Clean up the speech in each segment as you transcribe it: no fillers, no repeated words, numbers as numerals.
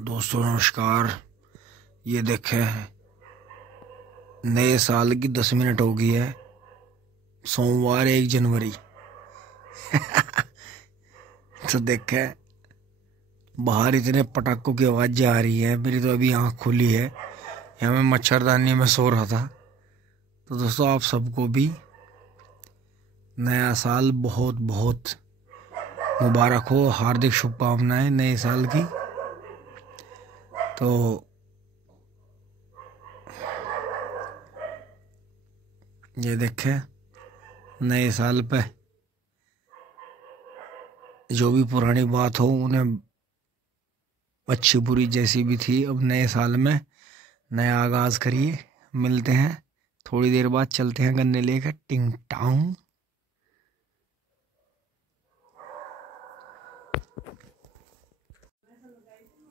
दोस्तों नमस्कार। ये देखें, नए साल की 10 मिनट हो गई है। सोमवार 1 जनवरी। तो देखें, बाहर इतने पटाखों की आवाज़ आ रही है। मेरी तो अभी आँख खुली है, यहाँ मैं मच्छरदानी में सो रहा था। तो दोस्तों, आप सबको भी नया साल बहुत बहुत मुबारक हो। हार्दिक शुभकामनाएं नए साल की। तो ये देखें, नए साल पे जो भी पुरानी बात हो, उन्हें अच्छी बुरी जैसी भी थी, अब नए साल में नया आगाज करिए। मिलते हैं थोड़ी देर बाद, चलते हैं गन्ने लेकर टिंग टांग।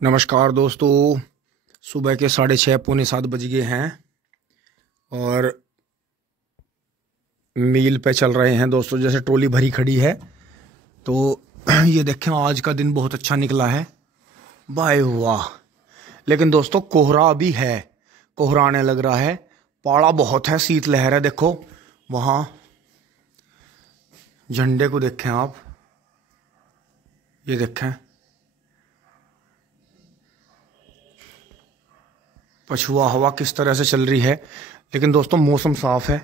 नमस्कार दोस्तों, सुबह के 6:30 पौने 7 बज गए हैं और मील पे चल रहे हैं दोस्तों। जैसे ट्रॉली भरी खड़ी है। तो ये देखें, आज का दिन बहुत अच्छा निकला है, वाह वाह। लेकिन दोस्तों, कोहरा अभी है, कोहरा आने लग रहा है। पाला बहुत है, शीतलहर है। देखो वहां झंडे को देखें आप, ये देखें पछुआ हवा किस तरह से चल रही है। लेकिन दोस्तों, मौसम साफ है,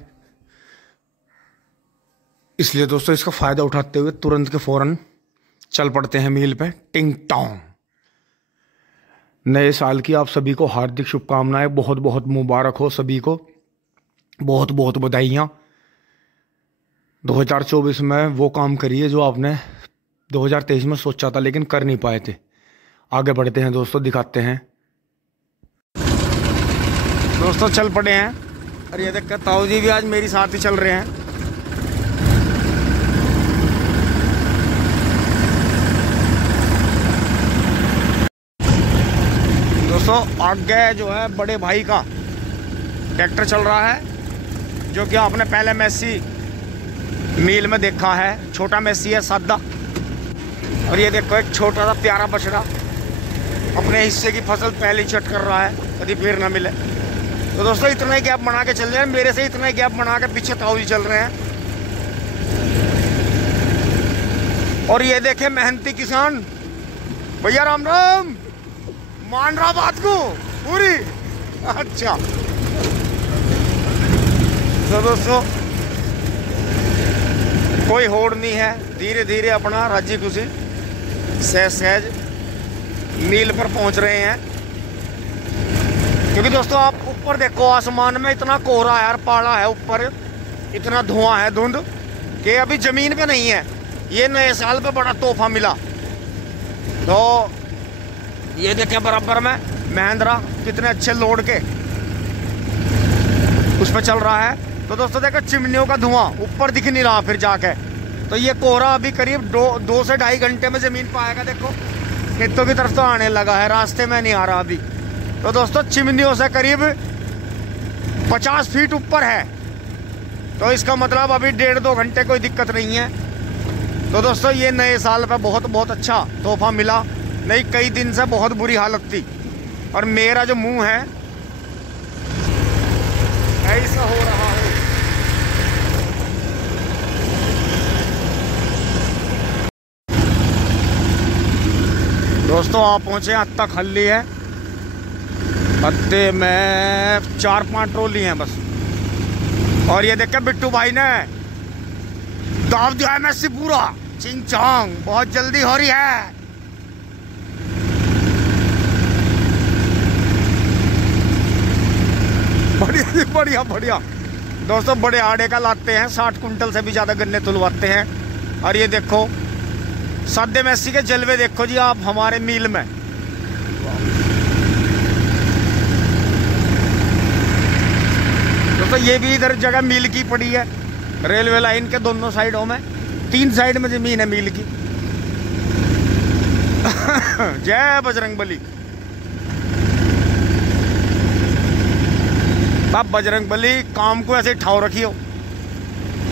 इसलिए दोस्तों इसका फायदा उठाते हुए तुरंत के फौरन चल पड़ते हैं मील पे टिंग टोंग। नए साल की आप सभी को हार्दिक शुभकामनाएं, बहुत बहुत मुबारक हो सभी को, बहुत बहुत बधाइयाँ। 2024 में वो काम करिए जो आपने 2023 में सोचा था लेकिन कर नहीं पाए थे। आगे बढ़ते हैं दोस्तों, दिखाते हैं। दोस्तों चल पड़े हैं। और ये देख, ताऊ जी भी आज मेरी साथ ही चल रहे हैं। दोस्तों आगे जो है बड़े भाई का ट्रैक्टर चल रहा है, जो कि आपने पहले मेसी मील में देखा है। छोटा मेसी है, सादा। और ये देखो, एक छोटा सा प्यारा बछड़ा अपने हिस्से की फसल पहले ही चट कर रहा है, कभी फिर ना मिले। तो दोस्तों इतना ही गैप बना के चल रहे हैं, मेरे से इतना ही गैप बना के पीछे ताऊ जी चल रहे हैं। और ये देखे मेहनती किसान भैया, राम राम। मान रहा बात को पूरी। अच्छा तो दोस्तों, कोई होड़ नहीं है, धीरे धीरे अपना राजी खुशी सहज सहज मील पर पहुंच रहे हैं। क्योंकि दोस्तों आप ऊपर देखो, आसमान में इतना कोहरा है यार, पाला है ऊपर, इतना धुआं है, धुंध कि अभी जमीन पे नहीं है। ये नए साल पे बड़ा तोहफा मिला। तो ये देखे बराबर में महिंद्रा कितने अच्छे लोड के उस पर चल रहा है। तो दोस्तों देखो, चिमनियों का धुआं ऊपर दिख नहीं रहा फिर जाके। तो ये कोहरा अभी करीब 2 से 2.5 घंटे में जमीन पर आएगा। देखो खेतों की तरफ तो आने लगा है, रास्ते में नहीं आ रहा अभी। तो दोस्तों चिमनियों से करीब 50 फीट ऊपर है। तो इसका मतलब अभी 1.5-2 घंटे कोई दिक्कत नहीं है। तो दोस्तों ये नए साल पे बहुत बहुत अच्छा तोहफा मिला। नहीं, कई दिन से बहुत बुरी हालत थी और मेरा जो मुंह है ऐसा हो रहा है। दोस्तों आप पहुंचे, अत्ता खल्ली है। अत्ते में 4-5 ट्रॉली हैं बस। और ये देखे बिट्टू भाई ने दाब दिया है मैसी पूरा चिंग चांग, बहुत जल्दी हो रही है। बढ़िया बढ़िया बढ़िया। दोस्तों बड़े आड़े का लाते हैं, 60 कुंटल से भी ज्यादा गन्ने तुलवाते हैं। और ये देखो सादे मैसी के जलवे देखो जी आप हमारे मील में। दोस्तों ये भी इधर जगह मील की पड़ी है, रेलवे लाइन के दोनों साइडों में, 3 साइड में जमीन है मील की। जय बजरंगबली। अब बजरंगबली काम को ऐसे ठाव रखियो,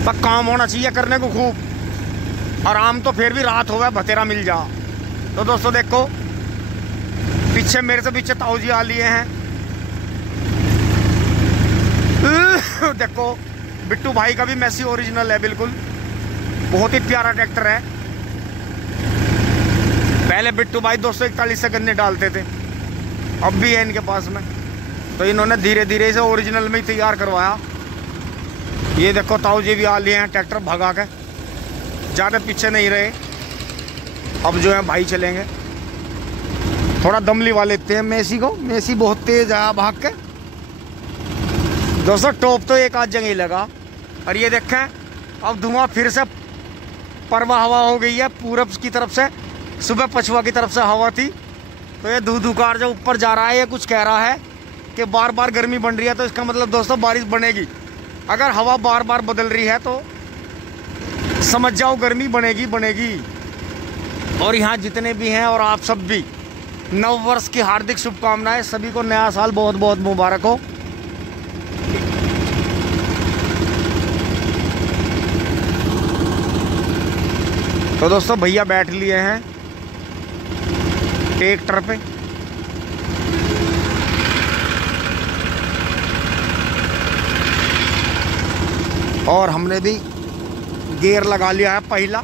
पर काम होना चाहिए करने को खूब। आराम तो फिर भी रात हो गया, बतेरा मिल जा। तो दोस्तों देखो पीछे मेरे से पीछे ताऊ जी आ लिए हैं। देखो बिट्टू भाई का भी मैसी ओरिजिनल है, बिल्कुल बहुत ही प्यारा ट्रैक्टर है। पहले बिट्टू भाई 241 से गन्ने डालते थे, अब भी है इनके पास में, तो इन्होंने धीरे धीरे इसे ओरिजिनल में ही तैयार करवाया। ये देखो ताऊ जी भी आ लिए हैं ट्रैक्टर भगा के, ज़्यादा पीछे नहीं रहे। अब जो है भाई चलेंगे, थोड़ा दम लिवा लेते हैं मेसी को। मेसी बहुत तेज आया भाग के। दोस्तों टॉप तो एक आध जगह ही लगा, और ये देखें अब धुआं फिर से परवा हवा हो गई है पूरब की तरफ से। सुबह पछुआ की तरफ से हवा थी, तो ये धुकार जो ऊपर जा रहा है, ये कुछ कह रहा है कि बार बार गर्मी बढ़ रही है, तो इसका मतलब दोस्तों बारिश बनेगी। अगर हवा बार बार बदल रही है तो समझ जाओ गर्मी बनेगी बनेगी। और यहाँ जितने भी हैं और आप सब भी, नव वर्ष की हार्दिक शुभकामनाएं। सभी को नया साल बहुत बहुत मुबारक हो। तो दोस्तों भैया बैठ लिए हैं ट्रैक्टर पे, और हमने भी गियर लगा लिया है पहला।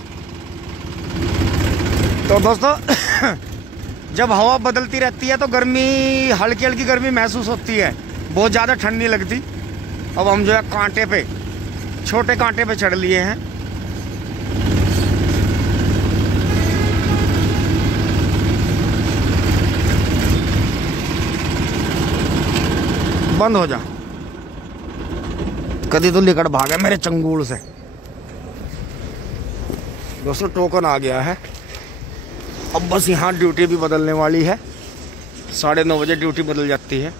तो दोस्तों जब हवा बदलती रहती है तो गर्मी, हल्की हल्की गर्मी महसूस होती है, बहुत ज़्यादा ठंड नहीं लगती। अब हम जो है कांटे पे, छोटे कांटे पे चढ़ लिए हैं। बंद हो जा, कभी तो लेकर भागा मेरे चंगुल से। दोस्तों टोकन आ गया है, अब बस यहाँ ड्यूटी भी बदलने वाली है। 9:30 बजे ड्यूटी बदल जाती है।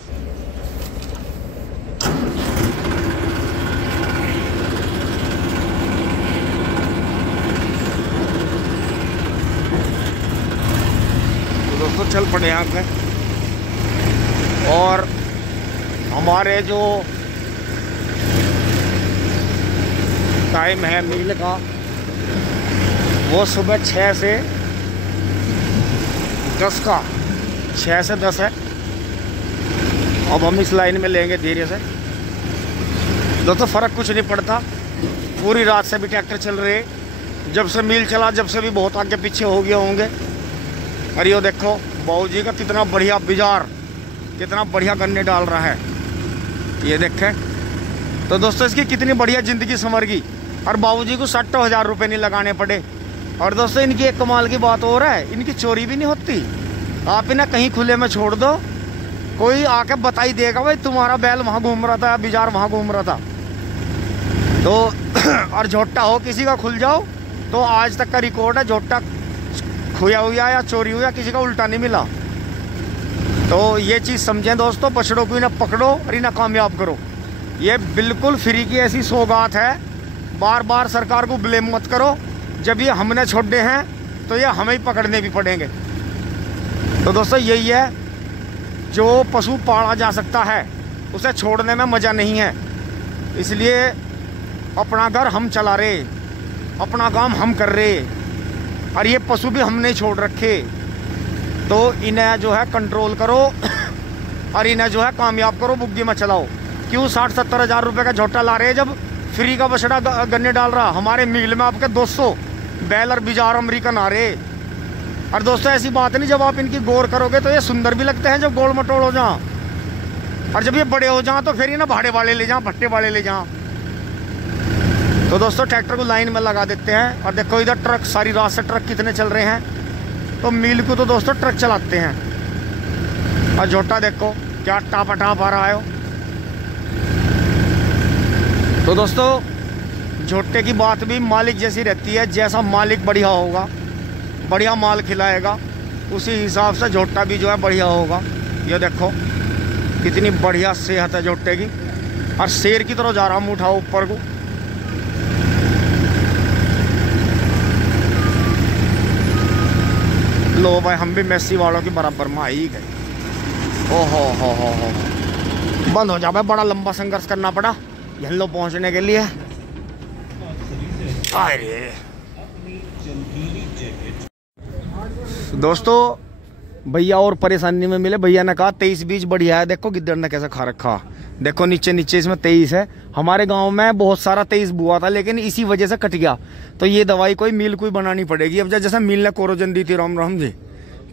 तो दोस्तों चल पड़े यहाँ पे, और हमारे जो टाइम है मील का, वो सुबह 6 से 10 का, 6 से 10 है। अब हम इस लाइन में लेंगे धीरे से। दोस्तों फ़र्क कुछ नहीं पड़ता, पूरी रात से भी ट्रैक्टर चल रहे, जब से मील चला जब से भी बहुत आगे पीछे हो गए होंगे। और ये देखो बाबूजी का कितना बढ़िया बिजार, कितना बढ़िया गन्ने डाल रहा है, ये देखें। तो दोस्तों इसकी कितनी बढ़िया ज़िंदगी संवर गई, और बाबूजी को 60,000 रुपये नहीं लगाने पड़े। और दोस्तों इनकी एक कमाल की बात हो रहा है, इनकी चोरी भी नहीं होती। आप इन्हें कहीं खुले में छोड़ दो, कोई आके बता ही देगा भाई तुम्हारा बैल वहाँ घूम रहा था, बिजार वहाँ घूम रहा था। तो और झोटा हो किसी का खुल जाओ, तो आज तक का रिकॉर्ड है, झोटा खोया हुआ या चोरी हुआ किसी का उल्टा नहीं मिला। तो ये चीज़ समझें दोस्तों, बछड़ों को इन्हें पकड़ो और इन्हें कामयाब करो। ये बिल्कुल फ्री की ऐसी सौगात है, बार बार सरकार को ब्लेम मत करो। जब ये हमने छोड़े हैं तो ये हमें ही पकड़ने भी पड़ेंगे। तो दोस्तों यही है, जो पशु पाला जा सकता है उसे छोड़ने में मज़ा नहीं है। इसलिए अपना घर हम चला रहे, अपना काम हम कर रहे, और ये पशु भी हमने छोड़ रखे। तो इन्हें जो है कंट्रोल करो और इन्हें जो है कामयाब करो, बुग्गी में चलाओ। क्यों 60-70 हज़ार रुपये का झोटा ला रहे हैं जब फ्री का बछड़ा गन्ने डाल रहा। हमारे मील में आपके 200 बैल और बिजार अमेरिकन आ रहे। और दोस्तों ऐसी बात नहीं, जब आप इनकी गौर करोगे तो ये सुंदर भी लगते हैं जब गोल मटोल हो जाओ, और जब ये बड़े हो जाओ तो फिर ये ना भाड़े वाले ले जाओ, भट्टे वाले ले जाओ। तो दोस्तों ट्रैक्टर को लाइन में लगा देते हैं। और देखो इधर ट्रक, सारी रात से ट्रक कितने चल रहे हैं। तो मील को तो दोस्तों ट्रक चलाते हैं। और झोटा देखो क्या टापा आ रहा है। तो दोस्तों झोटे की बात भी मालिक जैसी रहती है, जैसा मालिक बढ़िया होगा, बढ़िया माल खिलाएगा, उसी हिसाब से झोटा भी जो है बढ़िया होगा। ये देखो कितनी बढ़िया सेहत है झोटे की, और शेर की तरह जा रहा हूँ उठाओ ऊपर को। लो भाई हम भी मेसी वालों के बराबर में ही गए। ओहो हो बंद हो जा भाई, बड़ा लंबा संघर्ष करना पड़ा येल्लो पहुंचने के लिए। अरे दोस्तों भैया और परेशानी में मिले। भैया ने कहा 23 बीज बढ़िया है। देखो गिद्दड़ ने कैसे खा रखा, देखो नीचे नीचे इसमें 23 है। हमारे गांव में बहुत सारा 23 बुआ था, लेकिन इसी वजह से कट गया। तो ये दवाई कोई मिल कोई बनानी पड़ेगी। अब जैसे मिल ने कोरोजन दी थी राम राम जी,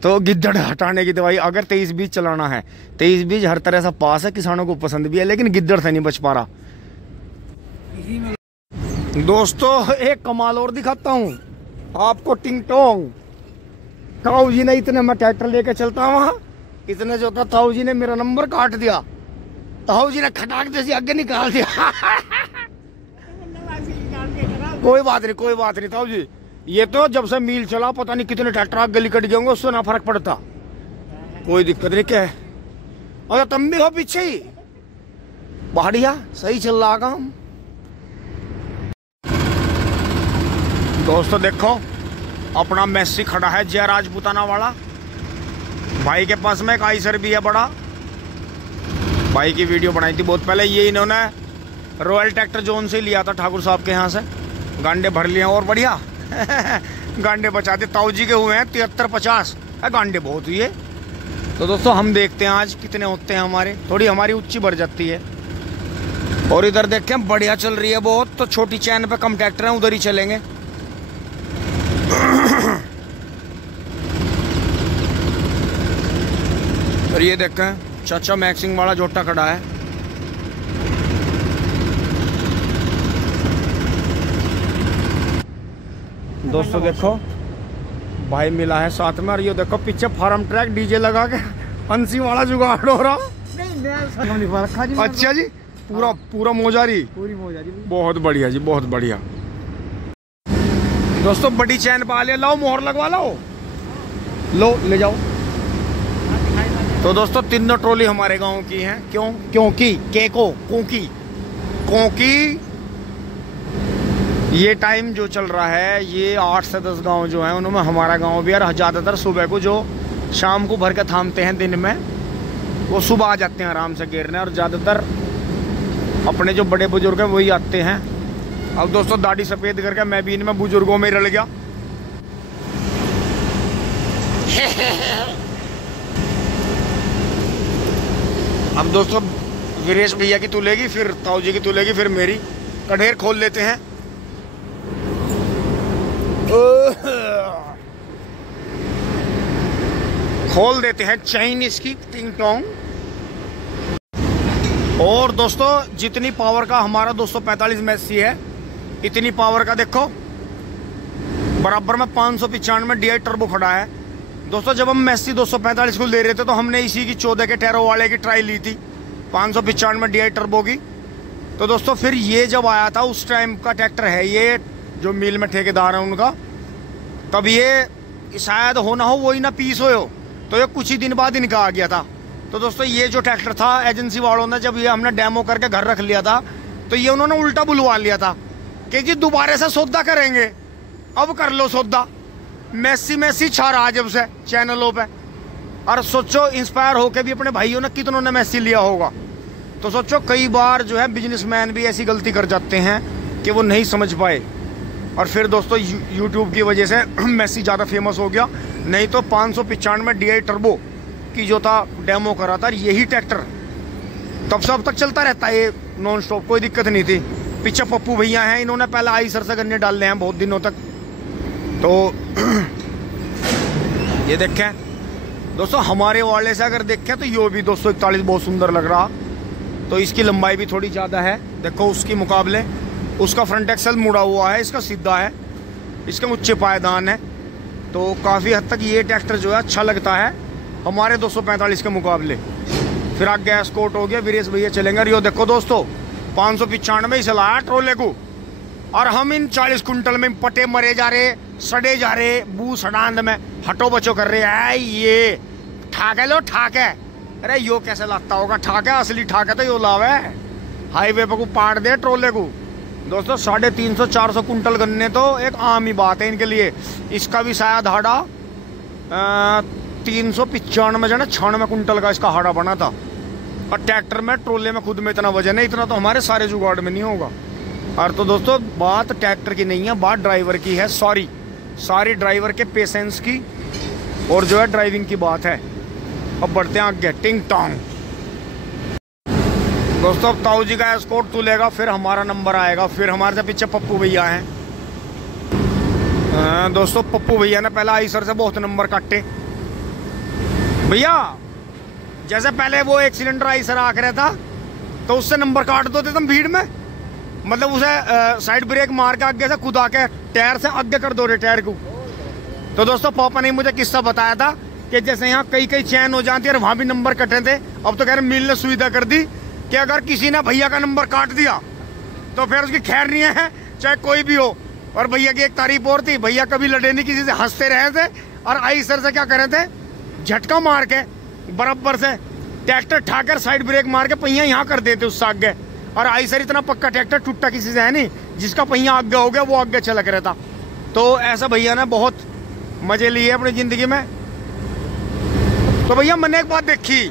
तो गिद्दड़ हटाने की दवाई अगर 23 बीज चलाना है। 23 बीज हर तरह से पास है, किसानों को पसंद भी है, लेकिन गिद्दड़ से नहीं बच पा रहा। दोस्तों एक कमाल और दिखाता हूँ आपको, टिंग टोंग। ताऊ जी ने इतने, मैं ट्रैक्टर लेके चलता हूँ वहां, इतने जो था ताऊ जी ने मेरा नंबर काट दिया। ताऊ जी ने खटाक जैसी आगे निकाल दिया। कोई बात नहीं, कोई बात नहीं ताऊ जी, ये तो जब से मील चला पता नहीं कितने ट्रैक्टर आगे गली कट गए होंगे, उससे ना फर्क पड़ता, कोई दिक्कत नहीं। क्या है और तुम भी हो पीछे ही, बढ़िया सही चल रहा काम। दोस्तों देखो अपना मेसी खड़ा है, जय राजपूताना वाला। भाई के पास में एक आइसर भी है बड़ा, भाई की वीडियो बनाई थी बहुत पहले। ये इन्होंने रॉयल ट्रैक्टर जोन से लिया था ठाकुर साहब के यहाँ से, गांडे भर लिए और बढ़िया गांडे बचाते। ताऊ जी के हुए हैं 73-50, गांडे बहुत हुई है। तो दोस्तों हम देखते हैं आज कितने होते हैं हमारे, थोड़ी हमारी ऊंची बढ़ जाती है। और इधर देखें बढ़िया चल रही है बहुत, तो छोटी चैन पे कम ट्रैक्टर है, उधर ही चलेंगे। और ये देखें चाचा मैक्सिंग वाला जोटा खड़ा है। दोस्तों देखो भाई मिला है साथ में, और ये देखो पीछे फार्म ट्रैक डीजे लगा के हंसी वाला जुगाड़ हो रहा। अच्छा जी, पूरा पूरा मोजारी, पूरी मोजारी, बहुत बढ़िया जी, बहुत बढ़िया। दोस्तों बड़ी चैन पा लिया, लाओ मोहर लगवा लो ले जाओ। तो दोस्तों तीनों ट्रॉली हमारे गांव की हैं। क्योंकि ये टाइम जो चल रहा है, ये 8 से 10 गांव जो हैं उनमें हमारा गांव भी, और ज़्यादातर सुबह को जो शाम को भर के थामते हैं दिन में, वो सुबह आ जाते हैं आराम से घेरने, और ज़्यादातर अपने जो बड़े बुजुर्ग हैं वही आते हैं। अब दोस्तों दाढ़ी सफ़ेद करके मैं भी इनमें बुजुर्गों में रल गया। अब दोस्तों वीरेश भैया की तुलेगी, फिर ताऊ जी की तुलेगी, फिर मेरी। कढ़ेर खोल लेते हैं। खोल देते हैं चाइनीज की टिंग टोंग। और दोस्तों जितनी पावर का हमारा 245 मेसी है, इतनी पावर का देखो बराबर में 595 DI टर्बो खड़ा है। दोस्तों जब हम मेसी 245 को ले रहे थे तो हमने इसी की 14 के टैरो वाले की ट्राई ली थी, 595 DI टर्बो की। तो दोस्तों फिर ये जब आया था, उस टाइम का ट्रैक्टर है ये, जो मिल में ठेकेदार है उनका, तब ये शायद होना हो वही ना पीस हो, तो ये कुछ ही दिन बाद इनका आ गया था। तो दोस्तों ये जो ट्रैक्टर था, एजेंसी वालों ने जब ये हमने डेमो करके घर रख लिया था, तो ये उन्होंने उल्टा बुलवा लिया था कि जी दोबारा से सौदा करेंगे, अब कर लो सौदा। मेसी छा रहा जब से चैनलों पे। और सोचो इंस्पायर होके भी अपने भाइयों ने कितनों ने मेसी लिया होगा। तो सोचो कई बार जो है बिजनेसमैन भी ऐसी गलती कर जाते हैं कि वो नहीं समझ पाए, और फिर दोस्तों यूट्यूब की वजह से मेसी ज़्यादा फेमस हो गया। नहीं तो 595 DI टर्बो की जो था डेमो करा था, यही ट्रैक्टर तब से अब तक चलता रहता है नॉन स्टॉप, कोई दिक्कत नहीं थी। पीछे पप्पू भैया हैं, इन्होंने पहले आइसर से गन्ने डाल रहे हैं बहुत दिनों तक। तो ये देखें दोस्तों हमारे वाले से अगर देखें तो ये भी 241 बहुत सुंदर लग रहा। तो इसकी लंबाई भी थोड़ी ज़्यादा है, देखो उसके मुकाबले। उसका फ्रंट एक्सल मुड़ा हुआ है, इसका सीधा है, इसके ऊंचे पायदान है। तो काफ़ी हद तक ये ट्रैक्टर जो है अच्छा लगता है हमारे 245 के मुकाबले। फिर आगे एस्कॉर्ट हो गया, वीरेश भैया चलेंगे। और ये देखो दोस्तों 595 ही चलाया ट्रोले को, और हम इन 40 कुंटल में पटे मरे जा रहे, सड़े जा रहे, बू सड़ांद में हटो बचो कर रहे हैं। ये ठाक है, लो ठाक है। अरे यो कैसे लगता होगा ठाक है, असली ठाक है तो यो लावे हाईवे पे को पाड़ दे ट्रोले को। दोस्तों 350-400 कुंटल गन्ने तो एक आम ही बात है इनके लिए। इसका भी शायद हाड़ा 395 जो 96 कुंटल का इसका हाड़ा बना था। और ट्रैक्टर में ट्रोले में खुद में इतना वजन है, इतना तो हमारे सारे जुगाड़ में नहीं होगा। और तो दोस्तों बात ट्रैक्टर की नहीं है, बात ड्राइवर की है। सारी ड्राइवर के पेशेंस की और जो है ड्राइविंग की बात है। अब बढ़ते हैं आगे, टिंग टोंग। दोस्तों अब ताऊ जी का एस्कॉर्ट तुलेगा, फिर हमारा नंबर आएगा, फिर हमारे से पीछे पप्पू भैया हैं। दोस्तों पप्पू भैया ने पहले आईसर से बहुत नंबर काटे। भैया जैसे पहले वो एक सिलेंडर आईसर आख रहा था तो उससे नंबर काट दो थे तुम भीड़ में, मतलब उसे साइड ब्रेक मार के आगे से खुदा के टायर से आगे कर दो रे टायर को। तो दोस्तों पापा ने मुझे किस्सा बताया था कि जैसे यहाँ कई कई चैन हो जाती है और वहां भी नंबर कटे थे। अब तो कह रहे मिल ने सुविधा कर दी कि अगर किसी ने भैया का नंबर काट दिया तो फिर उसकी खैर नहीं है, चाहे कोई भी हो। और भैया की एक तारीफ और थी, भैया कभी लड़े नहीं किसी से, हंसते रहे थे। और आईसर से क्या करे थे, झटका मार के बराबर से ट्रैक्टर ठाकर साइड ब्रेक मार के पहिया यहाँ कर देते उससे आगे। और आईसर इतना पक्का ट्रैक्टर टूटा किसी से है नहीं, जिसका पहिया आगे हो गया वो आगे चलक रहता। तो ऐसा भैया ने बहुत मजे लिए अपनी जिंदगी में। तो भैया मैंने एक बात देखी,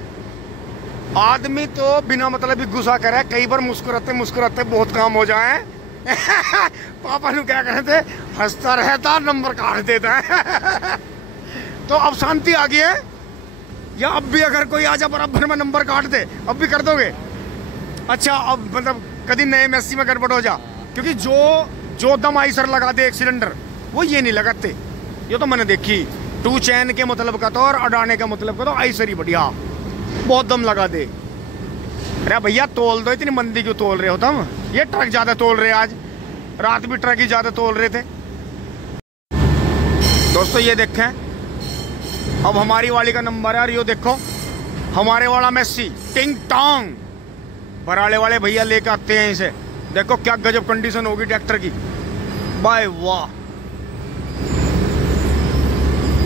आदमी तो बिना मतलब ही गुस्सा करे, कई बार मुस्कुराते मुस्कुराते बहुत काम हो जाए। पापा ने क्या कहते थे, हंसता रहता नंबर काट देता है। तो अब शांति आ गई है, या अब भी अगर कोई आ जा बराबर में नंबर काट दे अब भी कर दोगे? अच्छा अब मतलब कभी नए मैसी में गड़बड़ हो जा, क्योंकि जो दम आईसर लगा दे एक सिलेंडर वो ये नहीं लगाते। ये तो मैंने देखी, 2 चैन के मतलब का तो और अडाने का मतलब का तो आईसर ही बढ़िया, बहुत दम लगा दे। अरे भैया तोल दो, इतनी मंदी क्यों तोल रहे हो तुम? ये ट्रक ज्यादा तोल रहे, आज रात भी ट्रक ही ज्यादा तोल रहे थे। दोस्तों ये देखें अब हमारी वाली का नंबर है, और ये देखो हमारे वाला मैसी टिंग टोंग। बराड़े वाले भैया लेके आते हैं इसे, देखो क्या गजब कंडीशन होगी ट्रैक्टर की, बाय वाह।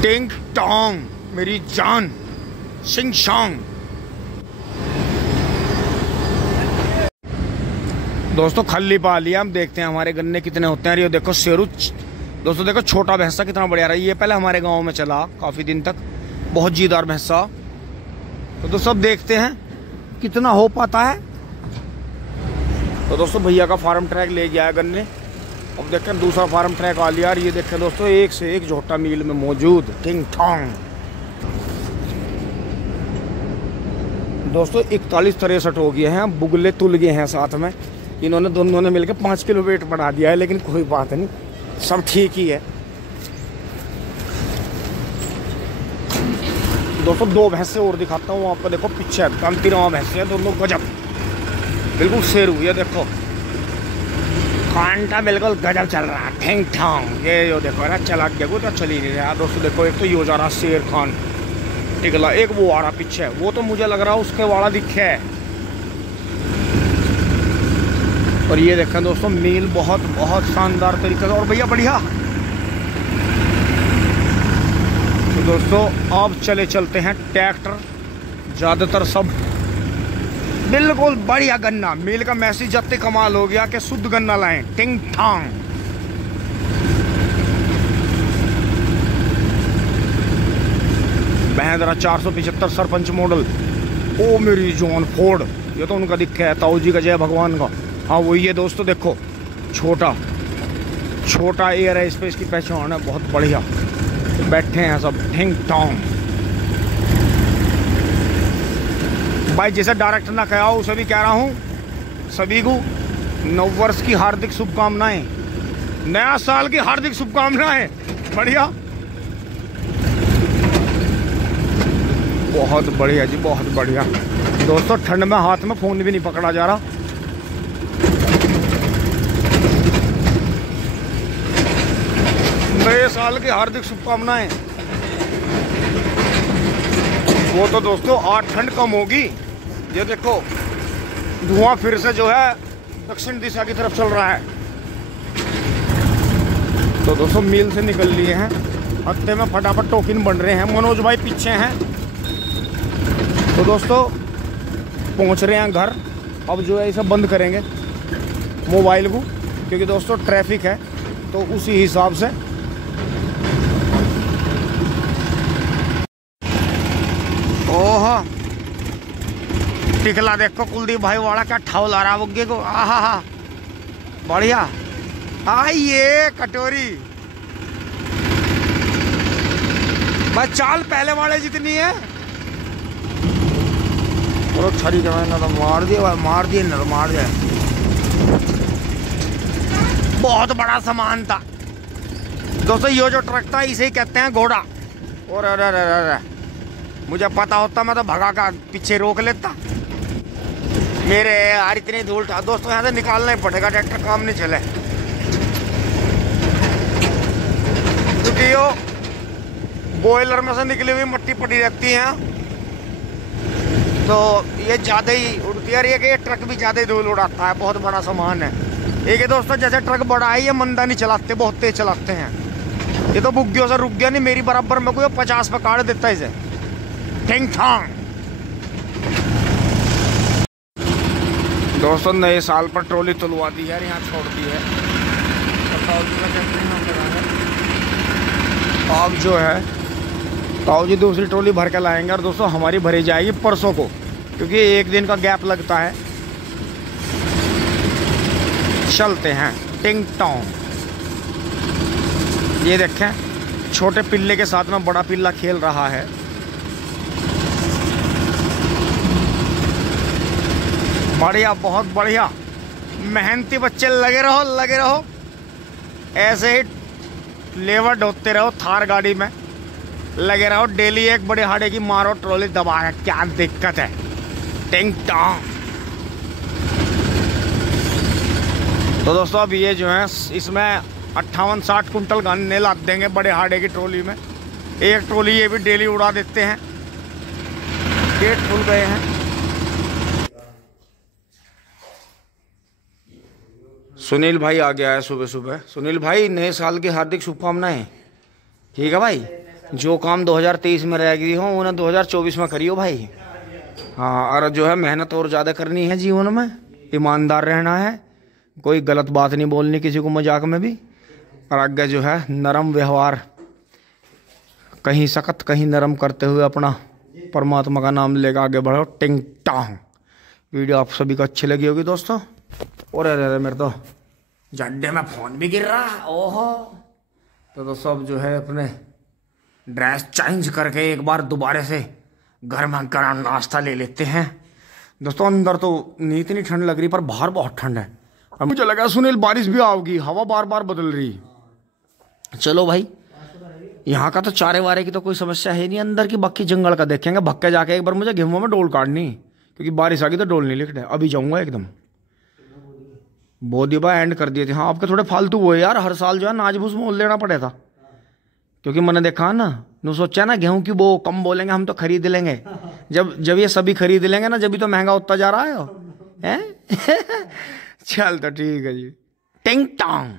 टिंग टोंग मेरी जान, सिंग शांग। दोस्तों खल्ली पा लिया, हम देखते हैं हमारे गन्ने कितने होते हैं। ये देखो शेरू, दोस्तों देखो छोटा भैंसा कितना बढ़िया रहा है। ये पहले हमारे गांव में चला काफी दिन तक, बहुत जीदार भैंसा। तो दोस्तों अब देखते हैं कितना हो पाता है। तो दोस्तों भैया का फार्म ट्रैक ले गया है गन्ने, अब देखें दूसरा फार्म ट्रैक आ लिया। ये देखें दोस्तों एक से एक झोटा मील में मौजूद, टिंग टोंग। दोस्तों 41-63 हो गए हैं, बुगले तुल गए हैं साथ में। इन्होंने दोनों ने मिलकर 5 किलो वेट बढ़ा दिया है, लेकिन कोई बात नहीं, सब ठीक ही है। दोस्तों 2 भैंसे और दिखाता हूँ आपको, देखो पीछे कांतिरावा भैंसे हैं दोनों, गजब बिल्कुल शेरू। ये देखो कांटा बिल्कुल गजब चल रहा है, ठेंग ठोंग। ये जो देखो ना चला गया, वो तो चल ही नहीं रहा। दोस्तों देखो एक तो ये हो जा रहा शेर खान टिकला, एक वो आ रहा पीछे, वो तो मुझे लग रहा है उसके वाला दिखे है। और ये देखें दोस्तों मील बहुत बहुत शानदार तरीके से, और भैया बढ़िया। तो दोस्तों अब चलते हैं ट्रैक्टर, ज्यादातर सब बिल्कुल बढ़िया गन्ना। मील का मैसेज जत्ते कमाल हो गया कि शुद्ध गन्ना लाएं, टिंग टोंग। महिंद्रा 475 सरपंच मॉडल, ओ मेरी जॉन फोर्ड, ये तो उनका दिक्कत है, ताऊ जी का जय भगवान का। हाँ वही है दोस्तों, देखो छोटा एयर है, स्पेस की पहचान है, बहुत बढ़िया। बैठे हैं सब टिंग टोंग। भाई जैसे डायरेक्टर ना कहा उसे भी कह रहा हूँ, सभी को नववर्ष की हार्दिक शुभकामनाएं, नया साल की हार्दिक शुभकामनाएं। बढ़िया, बहुत बढ़िया जी, बहुत बढ़िया। दोस्तों ठंड में हाथ में फोन भी नहीं पकड़ा जा रहा। नए साल की हार्दिक शुभकामनाएं। वो तो दोस्तों आज ठंड कम होगी, ये देखो धुआं फिर से जो है दक्षिण दिशा की तरफ चल रहा है। तो दोस्तों मील से निकल लिए हैं, हफ्ते में फटाफट टोकन बन रहे हैं। मनोज भाई पीछे हैं। तो दोस्तों पहुंच रहे हैं घर, अब जो है इसे बंद करेंगे मोबाइल को, क्योंकि दोस्तों ट्रैफिक है, तो उसी हिसाब से। ओह टिकला देखो कुलदीप भाई वाला क्या ठाव ला रहा बुग्गे को, आहा बढ़िया। आइए कटोरी, बस चाल पहले वाले जितनी है। और छरी के ना तो मार दिए ना तो मार दिया। बहुत बड़ा सामान था दोस्तों। ये जो ट्रक था इसे ही कहते हैं घोड़ा। और अरे मुझे पता होता मैं तो भगा का पीछे रोक लेता। मेरे यार इतनी धूल था दोस्तों, यहाँ से निकालना ही पड़ेगा, ट्रैक्टर काम नहीं चले। क्योंकि यो बॉयलर में से निकली हुई मिट्टी पड़ी रहती है, तो ये ज़्यादा ही उड़ती है। ये ट्रक भी ज़्यादा ही धूल उड़ाता है, बहुत बड़ा सामान है। एक है दोस्तों, जैसे ट्रक बड़ा है ये मंदा नहीं चलाते, बहुत तेज चलाते हैं। ये तो बुग्गियों से रुक गया नहीं, मेरी बराबर में कोई 50 पे काट देता है इसे। ठिंग ठांग दोस्तों, नए साल पर ट्रॉली तुलवा दी है, यहाँ छोड़ दी है। अब जो है ताऊ जी दूसरी ट्रॉली भर के लाएंगे। और दोस्तों हमारी भरी जाएगी परसों को, क्योंकि एक दिन का गैप लगता है। चलते हैं टिंग टोंग। ये देखें छोटे पिल्ले के साथ में बड़ा पिल्ला खेल रहा है। बढ़िया, बहुत बढ़िया, मेहनती बच्चे, लगे रहो ऐसे ही लेवर ढोते रहो, थार गाड़ी में लगे रहो डेली। एक बड़े हाड़े की मारो, ट्रॉली दबा है, क्या दिक्कत है। टिंग टोंग। तो दोस्तों अब ये जो है इसमें 58-60 कुंटल गन्ने लाद देंगे बड़े हाड़े की ट्रॉली में। एक ट्रॉली ये भी डेली उड़ा देते हैं। पेट फूल गए हैं। सुनील भाई आ गया है सुबह सुबह। सुनील भाई नए साल की हार्दिक शुभकामनाएं। ठीक है भाई, जो काम 2023 में रह गई हो उन्हें 2024 में करियो भाई। हाँ, और जो है मेहनत और ज़्यादा करनी है जीवन में, ईमानदार रहना है, कोई गलत बात नहीं बोलनी किसी को मजाक में भी। और आगे जो है नरम व्यवहार, कहीं सख्त कहीं नरम करते हुए अपना परमात्मा का नाम लेकर आगे बढ़ो। टिंग टांग। वीडियो आप सभी को अच्छी लगी होगी दोस्तों। और अरे मेरे तो जड्डे में फोन भी गिर रहा। ओहो, तो सब जो है अपने ड्रेस चेंज करके एक बार दोबारा से घर में गर्म नाश्ता ले लेते हैं दोस्तों। अंदर तो नहीं इतनी ठंड लग रही, पर बाहर बहुत ठंड है। अब मुझे लगा सुनील बारिश भी आओगी, हवा बार बार बदल रही। चलो भाई, यहाँ का तो चारे वारे की तो कोई समस्या है नहीं, अंदर की बाकी जंगल का देखेंगे। भक्के जाके एक बार मुझे गेहूं में डोल काटनी, क्योंकि बारिश आ गई तो डोल नहीं लिखते। अभी जाऊंगा एकदम। बहुत दिबा एंड कर दिए थे। हाँ, आपके थोड़े फालतू वो यार, हर साल जो है नाच भूस मोल लेना पड़े था, क्योंकि मैंने देखा ना, नु सोचा ना गेहूं की वो कम बोलेंगे, हम तो खरीद लेंगे। जब ये सभी खरीद लेंगे ना, जब भी तो महंगा होता जा रहा है। चल तो ठीक है जी। टिंग टांग।